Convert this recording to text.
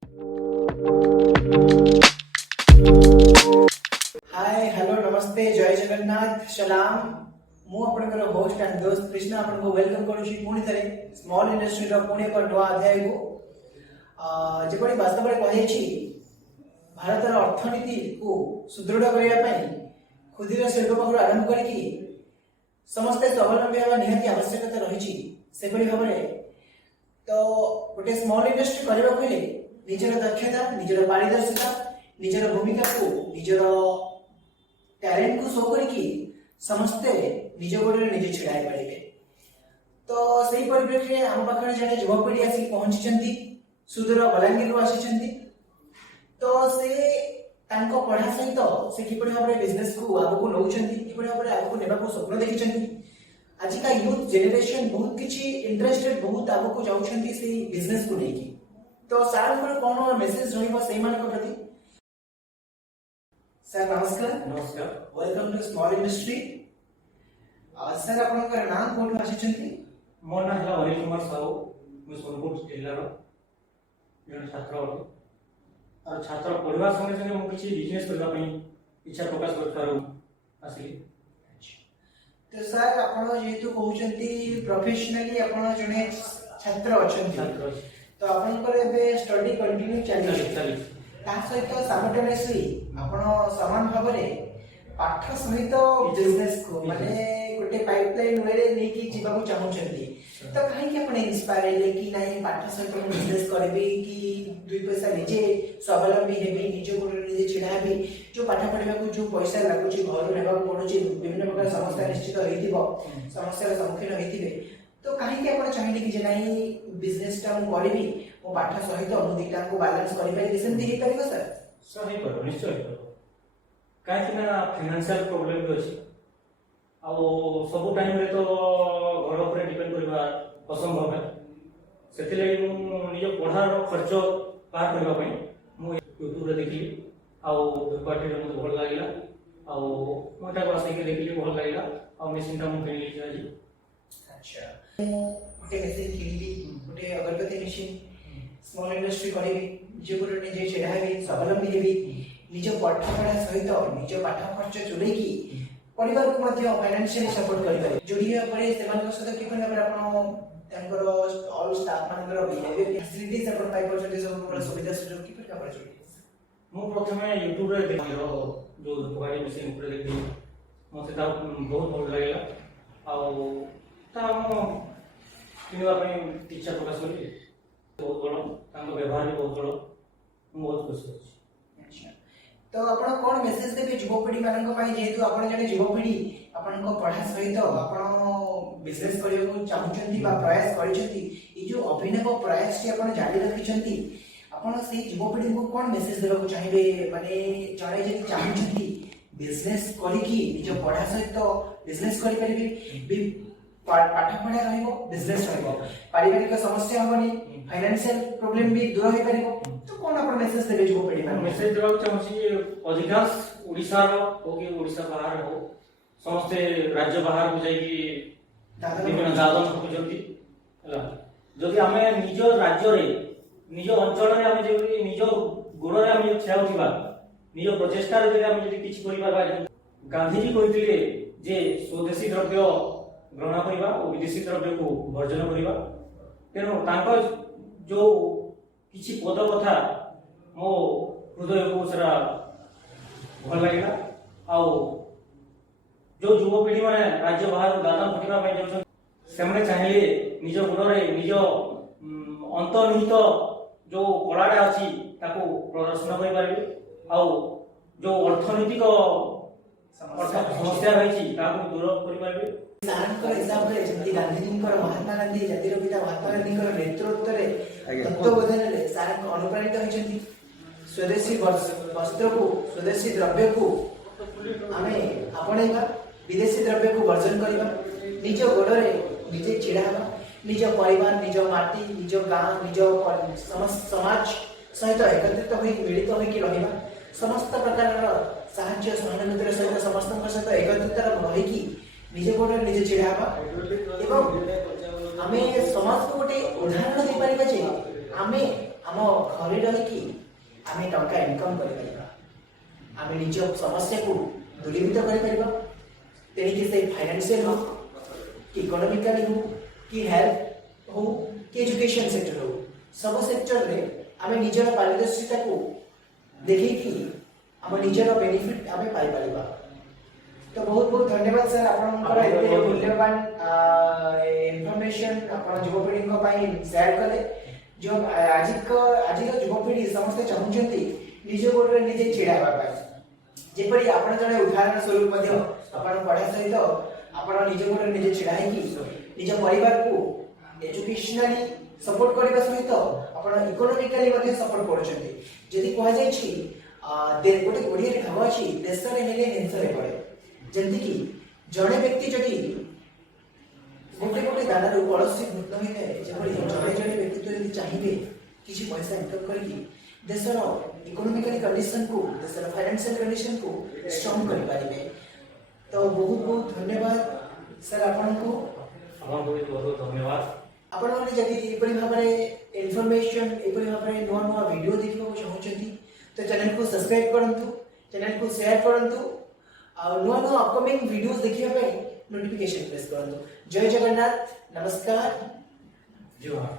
Hi hello नमस्ते जय जगन्नाथ सलाम मु आपनकर होस्ट एंड दोस्त कृष्ण आपनको वेलकम करूछी पुणी थरे स्मॉल इंडस्ट्री रो पुणी एक नवा अध्याय को जेपरि वास्तव में कहे छी भारत रो अर्थनीति को सुदृढ़ करिया पई खुदीर शिल्प पाखु आरंभ करिकी समस्त स्वावलंबी हेबा निहाती आवश्यकता रही सेपरि भाबरे तो गोटे स्मॉल इंडस्ट्री करबा पहिले निजर दक्षता निजर पारदर्शिता निजर भूमिका को निजर टैलेंट को शो करके समस्ते निज गोड़े निजे छिड़ाई पारे तो सही परिप्रेक्षी में आम पाखे जड़े युवपीढ़ी आसी पहुंची सुदूर बलांगीर आसी तो से पढ़ा सहित से किपरि भाव बिजनेस को आगक नौ किपरि भाव आगक नेबा स्वप्न देखी आज का यूथ जेनेरेशन बहुत किसी इंटरेस्टेड बहुत आगक जाउछंती से बिजनेस को लेकी तो सर कौन मेसेज रहिबो सेही मानक प्रति सर नमस्कार नमस्कार welcome to small industry sir आपनकर नाम कोन आछिछंती मोर नाम है अनिल कुमार साहू मु सोनपुर जिल्ला रो जन छात्र अटे और छात्र पढ़वा संगे संगे मु किछि बिजनेस करबा पई इच्छा प्रकाश करथारु आसिली तो सर आपण जेतु कहउछंती प्रोफेशनली आपण जने छात्र अछंती छात्र तो आपनकर एबे स्टडी कंटिन्यू चली ता सहित साइमल्टेनियसली आपण समान भाबरे पाठ सहित बिजनेस को माने गोटे पाइपलाइन वे लेकी जीवा को चाहउछंती तो काहे कि आपण इंस्पायर हेले कि नाही पाठ सहित बिजनेस करबे कि दुई पैसा निजे स्वावलंबी हेबे निजे गोरे निजे छिड़ा हेबे जो पाठ पढिबा को जो पैसा लागुची घर नेबा पडुची विभिन्न प्रकार समस्या निश्चित होइतिबो समस्या सम्मुखीन होइतिबे तो काहे कि आपण चाहिले कि जे नाही बिजनेस टा मु करबी मो पाठ सहित मु दिटा को बैलेंस करि पारि सेमति हे परिबो सर सही पर निश्चय काहे कि ना फाइनेंशियल प्रॉब्लम भी अछि आ सब टाइम रे तो घर ऊपर डिपेंड करबा असंभव है सेति लागि मु निज पढ़ार खर्च बाहर करबा पई मु यूट्यूब रे देखली आ दुपाटी रे मु भल लागिला आ मोटा को आसे के देखली भल लागिला आ मशीन टा मु किनली आज अच्छा गोटे मशीन किनली गोटे अगरबत्ती मशीन स्मॉल इंडस्ट्री करेबी निजे गोरे निजे छेड़ा हेबी स्वावलंबी हेबी निज पाठ पढ़ा सहित निज पाठ खर्च चुलेकी परिवार को मध्य फाइनेंशियली सपोर्ट करि पारे जोडिया परे सेमान सहित कि कोन आपण तांकर ऑल स्टाफ मानकर बिहेवियर फैसिलिटीज आपण पाइ परछन सब प्रकार सुविधा सुयोग कि प्रकार पर जोडी मु प्रथमे यूट्यूब रे देखिरो जो दुकानी मशीन ऊपर देखि मते ता बहुत भल लागला आ ता मु किनवा पई इच्छा प्रकाश करी बहुत बड़ तांको व्यवहार भी बहुत बड़ मु बहुत खुशी अछि अच्छा तो आपण कोन मेसेज देबे युवपीढ़ी मानक पई जेहेतु आपण जने युवपीढ़ी आपण को पढ़ा सहित आपण बिजनेस करियो को चाहुचंती बा प्रयास करिसंती ई जो अभिनव प्रयास जे आपण जारी रखिसंती आपण से युवपीढ़ी को कोन मेसेज देबा को चाहिबे माने जने जे चाहुचंती बिजनेस करिकी निज पढ़ा सहित बिजनेस करि परिबे पाठ पढ़ा रहइबो बिजनेस रहइबो पारिवारिक समस्या होबनी फाइनेंशियल प्रॉब्लम भी दूर होई परिबो तो कोन आपण मेसेज देबे युवपीढ़ी माने मेसेज देबा चाहछि अधिकांश ओडिसा रो हो कि ओडिसा बाहर हो समस्त राज्य बाहर को जाई कि विभिन्न दादन होजंती हला जदि हमें निज राज्य रे निज अंचल रे हमें जे निज गुण रे हमें छाउ थिबा निज प्रचेष्टा रे जे हमें जदि किछि करिबा गांधी जी कहिथिले जे स्वदेशी द्रव्य ग्रहण करिबा और विदेशी द्रव्य को वर्जन करिबा तेनो तांको जो किछि पद कथा मो हृदय को सरा भल लागला आ जो युवपीढ़ी माने राज्य बाहर दादन खटिबा पई जाउछन सेमने चाहिले निज गुणरे निज अंतर्निहित जो कलाटा अछि ताको प्रदर्शन करि पारिबे आ जो अर्थनैतिक समस्या रही ताको दूर करि पारिबे सारंकर हिसाब रे जति गांधी जी महात्मा गांधी जातिर पिता महात्मा गांधी नेतृत्व रे तत्वबोधन रे सारंक अनुप्राणित होइछंती स्वदेशी वस्त्र को स्वदेशी द्रव्य को आमे आपणेबा विदेशी द्रव्य को वर्जन करबा निज गोडरे निजे छिड़ा हबा निज परिवार निज माटी निज गां निज समाज सहित एकत्रित होई मिलित होई कि रहिबा समस्त प्रकार साहाय्य सहानुभूति सहित समस्त सहित एकत्रित रही कि निजे गोडरे निजे छिड़ा हबा एवं आमे समाज को गोटे उदाहरण दे परिबा जे आमे आम घरे रही आम टंका इनकम कर आम निज समस्या को दूरीभूत कर तेणिक से फाइनेंशियल हो कि इकोनॉमिकली हो कि हेल्थ हो कि एजुकेशन सेक्टर हो सब सेक्टर रे आम निजर पारदर्शिता को देखी आम निजर बेनिफिट आम पाई पारिबा। तो बहुत बहुत धन्यवाद सर आपनकर एते मूल्यवान इंफॉर्मेशन आपण युवपीढ़ी को पाई शेयर कले। जो आज का युवपीढ़ी समस्त चाहूचंती निज गोड़े निजे छिड़ा हेबा पाई जेपरि आपण जने उदाहरण स्वरूप मध्य आपण पढ़ा सहित आपण निज गोड़े निजे छिड़ा हेकी निज परिवार को एजुकेशनली सपोर्ट करबा सहित आपण इकोनॉमिकली मध्य सपोर्ट करछंती। जदि कहा जाय छी गोटे ओडिया ढाबा अछि देश रे हेले हिंसा रे पड़े जंती कि जड़े व्यक्ति जदि गोटे गोटे दाना रो पड़ोसी भूत नहीं है जेपरि जड़े जड़े व्यक्ति तो यदि चाहिए किसी पैसा इनकम करके देशर इकोनॉमिकली कंडीशन को देशर फाइनेंशियल कंडीशन को स्ट्रांग कर पारिबे। तो बहुत बहुत धन्यवाद सर आपन को हमर बहुत बहुत धन्यवाद। आपण माने जदि एपरि भाबरे इन्फॉर्मेशन एपरि भाबरे नुवा नुवा वीडियो देखिबो चाहउचंती तो चैनल को सब्सक्राइब करंतु चैनल को शेयर करंतु और नुआ नुआ अपकमिंग वीडियोस देखिबा पे नोटिफिकेशन प्रेस करंतु। जय जगन्नाथ नमस्कार जोहार।